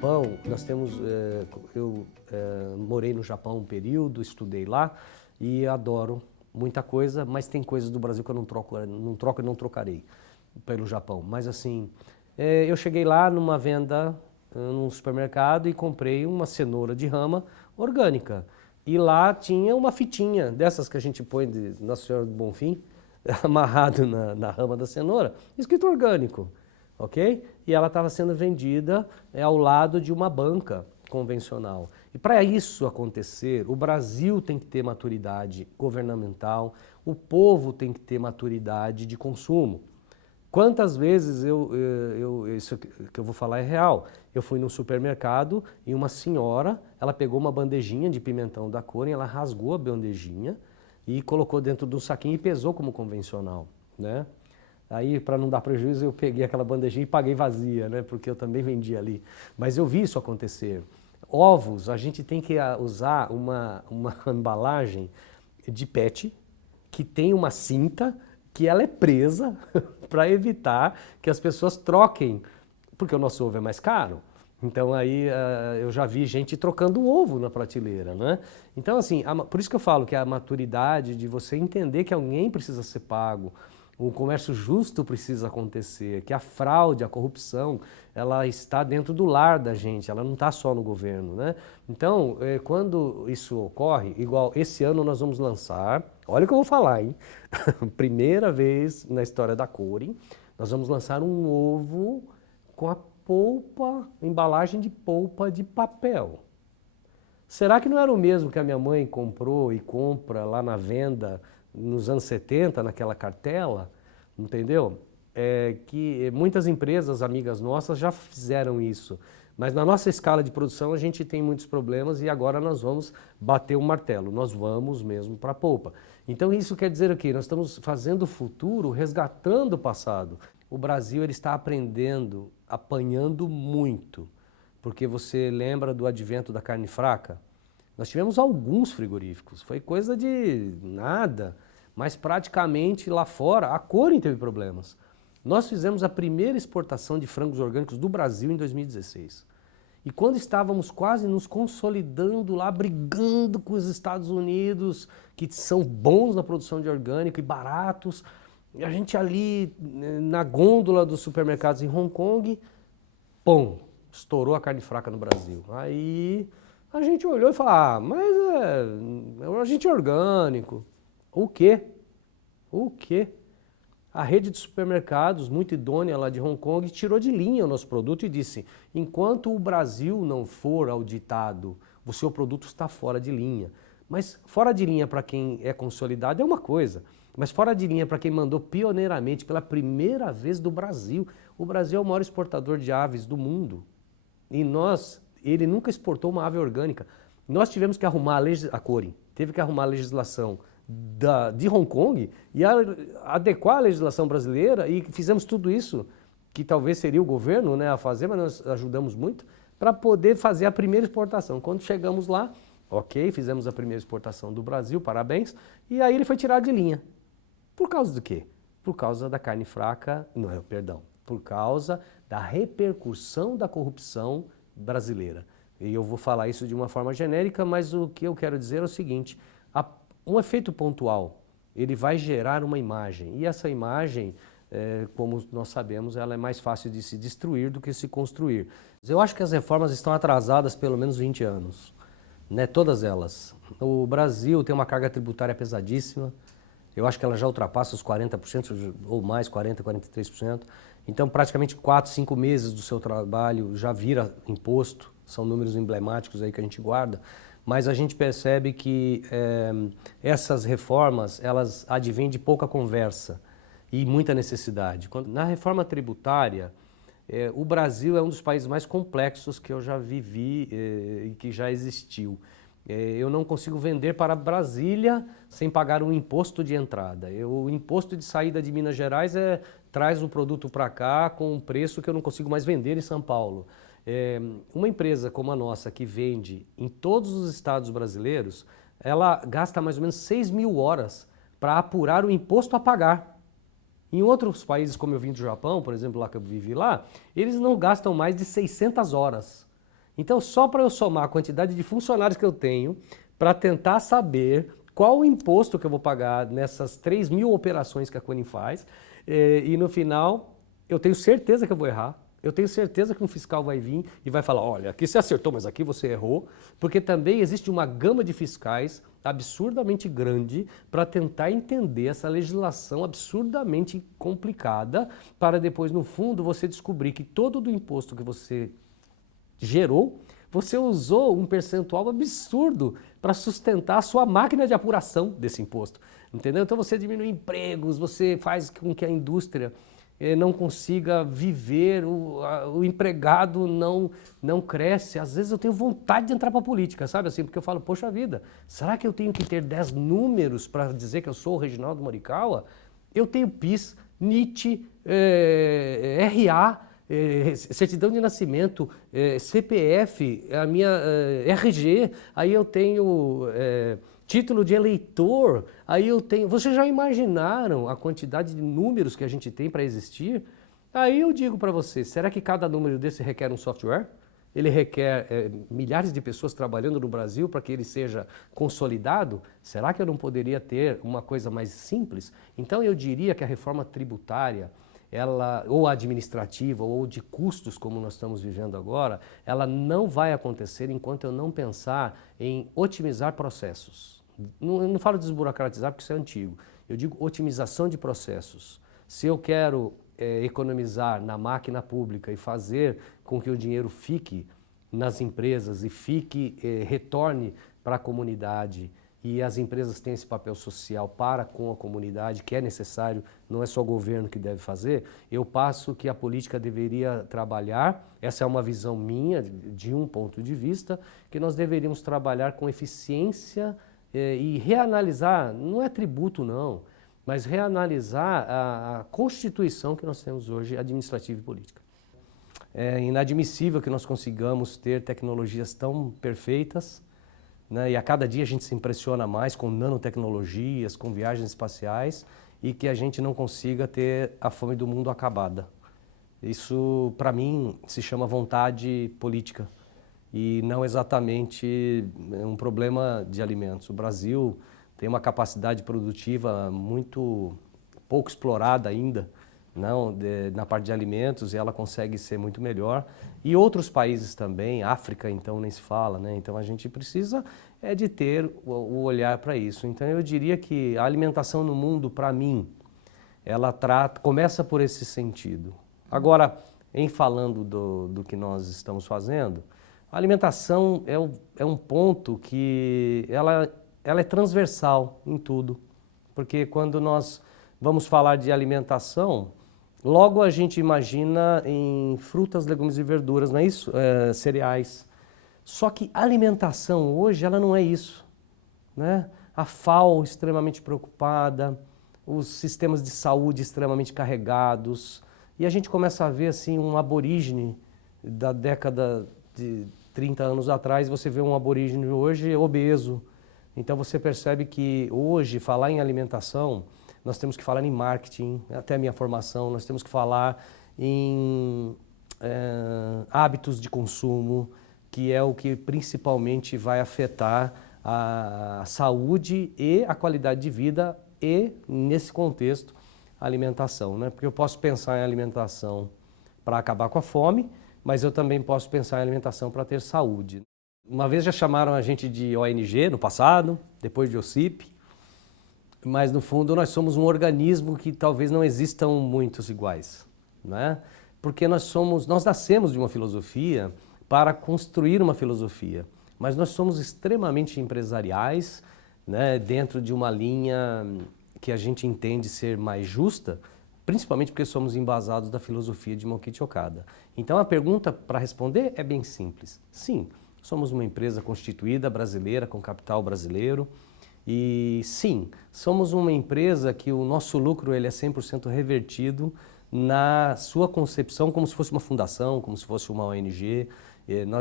Japão, nós temos, eu morei no Japão um período, estudei lá e adoro muita coisa, mas tem coisas do Brasil que eu não troco e não trocarei pelo Japão. Mas assim, eu cheguei lá numa venda, num supermercado e comprei uma cenoura de rama orgânica. E lá tinha uma fitinha, dessas que a gente põe de Nossa Senhora do Bonfim, amarrado na rama da cenoura, escrito orgânico, ok? E ela estava sendo vendida ao lado de uma banca convencional. E para isso acontecer, o Brasil tem que ter maturidade governamental, o povo tem que ter maturidade de consumo. Quantas vezes isso que eu vou falar é real. Eu fui num supermercado e uma senhora, ela pegou uma bandejinha de pimentão da Coren, ela rasgou a bandejinha e colocou dentro de um saquinho e pesou como convencional, né? Aí, para não dar prejuízo, eu peguei aquela bandejinha e paguei vazia, né? Porque eu também vendia ali. Mas eu vi isso acontecer. Ovos, a gente tem que usar uma embalagem de PET que tem uma cinta que ela é presa para evitar que as pessoas troquem, porque o nosso ovo é mais caro. Então aí eu já vi gente trocando ovo na prateleira, né? Então assim, por isso que eu falo que a maturidade de você entender que alguém precisa ser pago, o comércio justo precisa acontecer, que a fraude, a corrupção, ela está dentro do lar da gente, ela não está só no governo, né? Então, quando isso ocorre, igual esse ano nós vamos lançar, olha o que eu vou falar, hein? Primeira vez na história da Coren, nós vamos lançar um ovo com a polpa, embalagem de polpa de papel. Será que não era o mesmo que a minha mãe comprou e compra lá na venda nos anos 70, naquela cartela? Entendeu? Que muitas empresas amigas nossas já fizeram isso. Mas na nossa escala de produção a gente tem muitos problemas e agora nós vamos bater o martelo, nós vamos mesmo para a polpa. Então isso quer dizer o quê? Nós estamos fazendo o futuro, resgatando o passado. O Brasil ele está aprendendo, apanhando muito, porque você lembra do advento da carne fraca? Nós tivemos alguns frigoríficos, foi coisa de nada, mas praticamente lá fora a Coren teve problemas. Nós fizemos a primeira exportação de frangos orgânicos do Brasil em 2016. E quando estávamos quase nos consolidando lá, brigando com os Estados Unidos, que são bons na produção de orgânico e baratos, e a gente ali na gôndola dos supermercados em Hong Kong, pum, estourou a carne fraca no Brasil. Aí a gente olhou e falou, mas a gente é orgânico. O quê? O quê? A rede de supermercados, muito idônea lá de Hong Kong, tirou de linha o nosso produto e disse, enquanto o Brasil não for auditado, o seu produto está fora de linha. Mas fora de linha para quem é consolidado é uma coisa, mas fora de linha para quem mandou pioneiramente pela primeira vez do Brasil. O Brasil é o maior exportador de aves do mundo e ele nunca exportou uma ave orgânica. Nós tivemos que arrumar a Coren teve que arrumar a legislação de Hong Kong e adequar a legislação brasileira e fizemos tudo isso, que talvez seria o governo, né, a fazer, mas nós ajudamos muito, para poder fazer a primeira exportação. Quando chegamos lá, ok, fizemos a primeira exportação do Brasil, parabéns, e aí ele foi tirado de linha. Por causa do quê? Por causa da carne fraca, não, perdão, por causa da repercussão da corrupção brasileira. E eu vou falar isso de uma forma genérica, mas o que eu quero dizer é o seguinte, um efeito pontual, ele vai gerar uma imagem, e essa imagem, como nós sabemos, ela é mais fácil de se destruir do que se construir. Eu acho que as reformas estão atrasadas pelo menos 20 anos, né? Todas elas. O Brasil tem uma carga tributária pesadíssima, eu acho que ela já ultrapassa os 40% ou mais, 40%, 43%. Então, praticamente 4, 5 meses do seu trabalho já vira imposto, são números emblemáticos aí que a gente guarda. Mas a gente percebe que essas reformas, elas advêm de pouca conversa e muita necessidade. Na reforma tributária, o Brasil é um dos países mais complexos que eu já vivi e que já existiu. Eu não consigo vender para Brasília sem pagar um imposto de entrada. O imposto de saída de Minas Gerais traz o produto para cá com um preço que eu não consigo mais vender em São Paulo. Uma empresa como a nossa, que vende em todos os estados brasileiros, ela gasta mais ou menos 6.000 horas para apurar o imposto a pagar. Em outros países, como eu vim do Japão, por exemplo, lá que eu vivi lá, eles não gastam mais de 600 horas. Então, só para eu somar a quantidade de funcionários que eu tenho, para tentar saber qual o imposto que eu vou pagar nessas 3.000 operações que a Coni faz, e no final eu tenho certeza que eu vou errar. Eu tenho certeza que um fiscal vai vir e vai falar, olha, aqui você acertou, mas aqui você errou, porque também existe uma gama de fiscais absurdamente grande para tentar entender essa legislação absurdamente complicada, para depois, no fundo, você descobrir que todo o imposto que você gerou, você usou um percentual absurdo para sustentar a sua máquina de apuração desse imposto. Entendeu? Então você diminui empregos, você faz com que a indústria não consiga viver, o empregado não cresce. Às vezes eu tenho vontade de entrar para a política, sabe assim? Porque eu falo, poxa vida, será que eu tenho que ter 10 números para dizer que eu sou o Reginaldo Morikawa? Eu tenho PIS, NIT, RA, certidão de nascimento, CPF, a minha RG, aí eu tenho título de eleitor, aí eu tenho... Vocês já imaginaram a quantidade de números que a gente tem para existir? Aí eu digo para vocês, será que cada número desse requer um software? Ele requer milhares de pessoas trabalhando no Brasil para que ele seja consolidado? Será que eu não poderia ter uma coisa mais simples? Então eu diria que a reforma tributária, ou administrativa, ou de custos, como nós estamos vivendo agora, ela não vai acontecer enquanto eu não pensar em otimizar processos. Eu não falo de desburocratizar porque isso é antigo, eu digo otimização de processos. Se eu quero economizar na máquina pública e fazer com que o dinheiro fique nas empresas e retorne para a comunidade, e as empresas têm esse papel social para com a comunidade, que é necessário, não é só o governo que deve fazer, eu passo que a política deveria trabalhar, essa é uma visão minha, de um ponto de vista, que nós deveríamos trabalhar com eficiência e reanalisar, não é tributo não, mas reanalisar a Constituição que nós temos hoje, administrativa e política. É inadmissível que nós consigamos ter tecnologias tão perfeitas, né? E a cada dia a gente se impressiona mais com nanotecnologias, com viagens espaciais, e que a gente não consiga ter a fome do mundo acabada. Isso, para mim, se chama vontade política e não exatamente um problema de alimentos. O Brasil tem uma capacidade produtiva muito pouco explorada ainda, na parte de alimentos, e ela consegue ser muito melhor. E outros países também, África então nem se fala, né? Então a gente precisa de ter o olhar para isso. Então eu diria que a alimentação no mundo, para mim, ela começa por esse sentido. Agora, em falando do que nós estamos fazendo, a alimentação é um ponto que ela é transversal em tudo, porque quando nós vamos falar de alimentação, logo a gente imagina em frutas, legumes e verduras, não é isso? Cereais. Só que a alimentação hoje, ela não é isso, né? A FAO extremamente preocupada, os sistemas de saúde extremamente carregados, e a gente começa a ver assim um aborígene da década de 30 anos atrás, você vê um aborígene hoje obeso. Então você percebe que hoje falar em alimentação, nós temos que falar em marketing, até a minha formação, nós temos que falar em hábitos de consumo, que é o que principalmente vai afetar a saúde e a qualidade de vida e, nesse contexto, a alimentação, né? Porque eu posso pensar em alimentação para acabar com a fome, mas eu também posso pensar em alimentação para ter saúde. Uma vez já chamaram a gente de ONG no passado, depois de OCIP, mas no fundo nós somos um organismo que talvez não existam muitos iguais, né? Porque nós nascemos de uma filosofia para construir uma filosofia, mas nós somos extremamente empresariais, né, dentro de uma linha que a gente entende ser mais justa, principalmente porque somos embasados da filosofia de Mokichi Okada. Então a pergunta para responder é bem simples. Sim, somos uma empresa constituída brasileira, com capital brasileiro, e sim, somos uma empresa que o nosso lucro ele é 100% revertido na sua concepção como se fosse uma fundação, como se fosse uma ONG.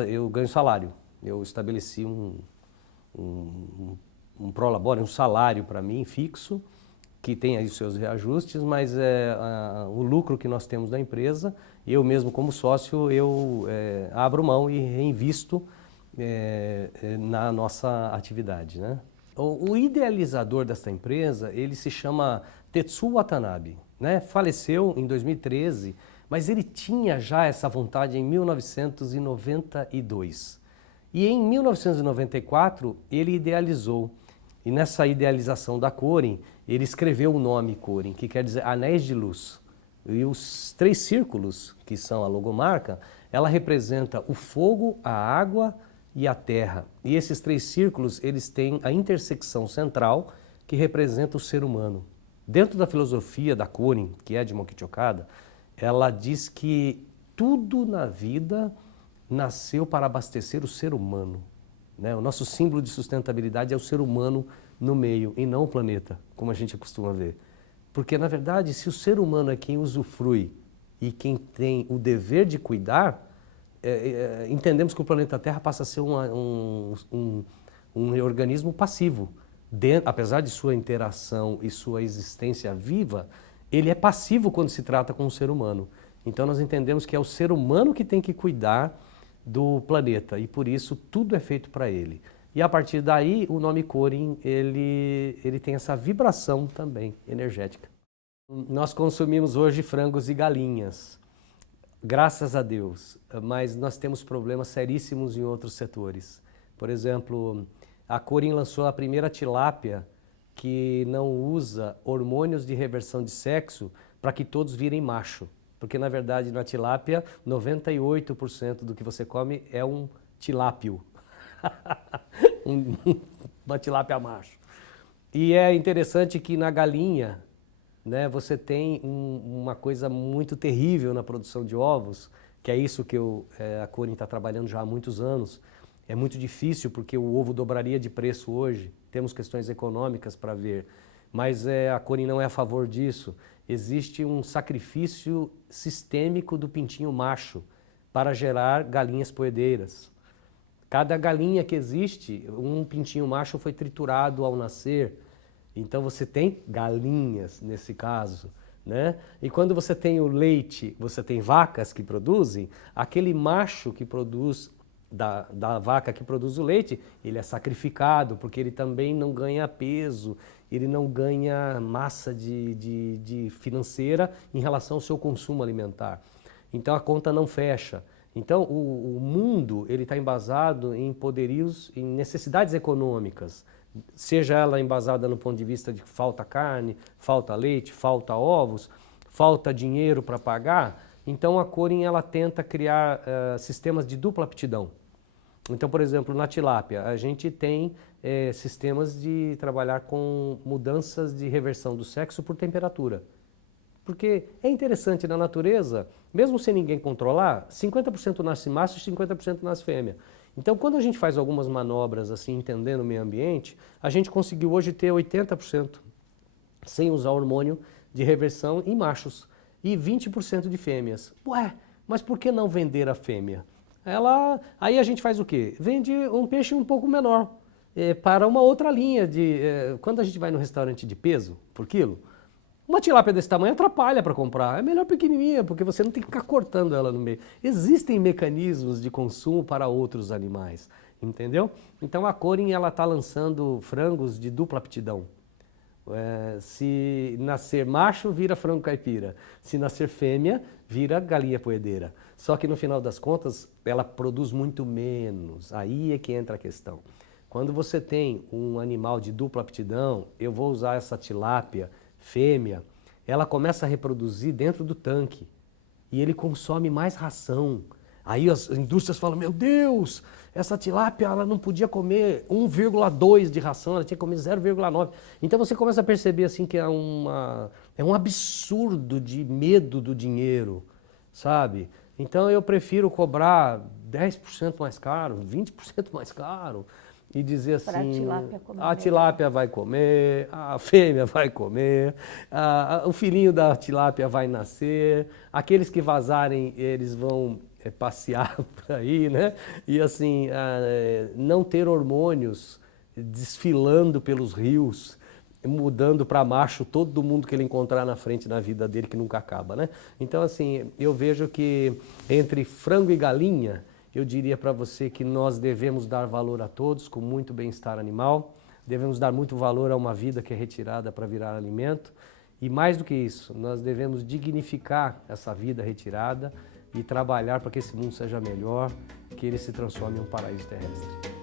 Eu ganho salário, eu estabeleci um prolabore, um salário para mim fixo, que tem aí os seus reajustes, mas o lucro que nós temos da empresa, eu mesmo como sócio, eu abro mão e reinvisto na nossa atividade, né? O idealizador desta empresa, ele se chama Tetsuo Watanabe, né? Faleceu em 2013, mas ele tinha já essa vontade em 1992. E em 1994, ele idealizou. E nessa idealização da Korin, ele escreveu o nome Korin, que quer dizer anéis de luz. E os 3 círculos, que são a logomarca, ela representa o fogo, a água e a terra. E esses 3 círculos, eles têm a intersecção central, que representa o ser humano. Dentro da filosofia da Korin, que é de Mokichi Okada, ela diz que tudo na vida nasceu para abastecer o ser humano, né? O nosso símbolo de sustentabilidade é o ser humano no meio e não o planeta, como a gente costuma ver. Porque, na verdade, se o ser humano é quem usufrui e quem tem o dever de cuidar, entendemos que o planeta Terra passa a ser um organismo passivo. Apesar de sua interação e sua existência viva, ele é passivo quando se trata com o ser humano. Então nós entendemos que é o ser humano que tem que cuidar do planeta e por isso tudo é feito para ele. E a partir daí o nome Korin ele tem essa vibração também energética. Nós consumimos hoje frangos e galinhas, graças a Deus, mas nós temos problemas seríssimos em outros setores. Por exemplo, a Korin lançou a primeira tilápia que não usa hormônios de reversão de sexo para que todos virem macho. Porque, na verdade, na tilápia, 98% do que você come é um tilápio. Uma tilápia macho. E é interessante que na galinha, né, você tem uma coisa muito terrível na produção de ovos, que é isso que a Korin está trabalhando já há muitos anos. É muito difícil porque o ovo dobraria de preço hoje. Temos questões econômicas para ver. Mas a Korin não é a favor disso. Existe um sacrifício sistêmico do pintinho macho para gerar galinhas poedeiras. Cada galinha que existe, um pintinho macho foi triturado ao nascer. Então você tem galinhas nesse caso, né? E quando você tem o leite, você tem vacas que produzem, aquele macho que produz da vaca que produz o leite, ele é sacrificado porque ele também não ganha peso, ele não ganha massa de financeira em relação ao seu consumo alimentar. Então a conta não fecha. Então o mundo ele está embasado em poderios, em necessidades econômicas, seja ela embasada no ponto de vista de falta carne, falta leite, falta ovos, falta dinheiro para pagar. Então a Korin ela tenta criar sistemas de dupla aptidão. Então, por exemplo, na tilápia, a gente tem sistemas de trabalhar com mudanças de reversão do sexo por temperatura. Porque é interessante, na natureza, mesmo sem ninguém controlar, 50% nasce macho e 50% nasce fêmea. Então, quando a gente faz algumas manobras assim, entendendo o meio ambiente, a gente conseguiu hoje ter 80% sem usar hormônio de reversão em machos e 20% de fêmeas. Ué, mas por que não vender a fêmea? Aí a gente faz o quê? Vende um peixe um pouco menor para uma outra linha quando a gente vai no restaurante de peso por quilo, uma tilápia desse tamanho atrapalha para comprar. É melhor pequenininha, porque você não tem que ficar cortando ela no meio. Existem mecanismos de consumo para outros animais, entendeu? Então a Korin ela está lançando frangos de dupla aptidão. Se nascer macho, vira frango caipira. Se nascer fêmea, vira galinha poedeira. Só que no final das contas, ela produz muito menos. Aí é que entra a questão. Quando você tem um animal de dupla aptidão, eu vou usar essa tilápia fêmea, ela começa a reproduzir dentro do tanque e ele consome mais ração. Aí as indústrias falam, meu Deus, essa tilápia ela não podia comer 1,2 de ração, ela tinha que comer 0,9. Então você começa a perceber assim que é um absurdo de medo do dinheiro, sabe? Então eu prefiro cobrar 10% mais caro, 20% mais caro e dizer assim, a tilápia vai comer, a fêmea vai comer, o filhinho da tilápia vai nascer, aqueles que vazarem eles vão passear por aí, né? E assim, não ter hormônios desfilando pelos rios mudando para macho todo mundo que ele encontrar na frente na vida dele, que nunca acaba, né? Então, assim, eu vejo que entre frango e galinha, eu diria para você que nós devemos dar valor a todos, com muito bem-estar animal, devemos dar muito valor a uma vida que é retirada para virar alimento, e mais do que isso, nós devemos dignificar essa vida retirada e trabalhar para que esse mundo seja melhor, que ele se transforme em um paraíso terrestre.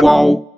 Qual?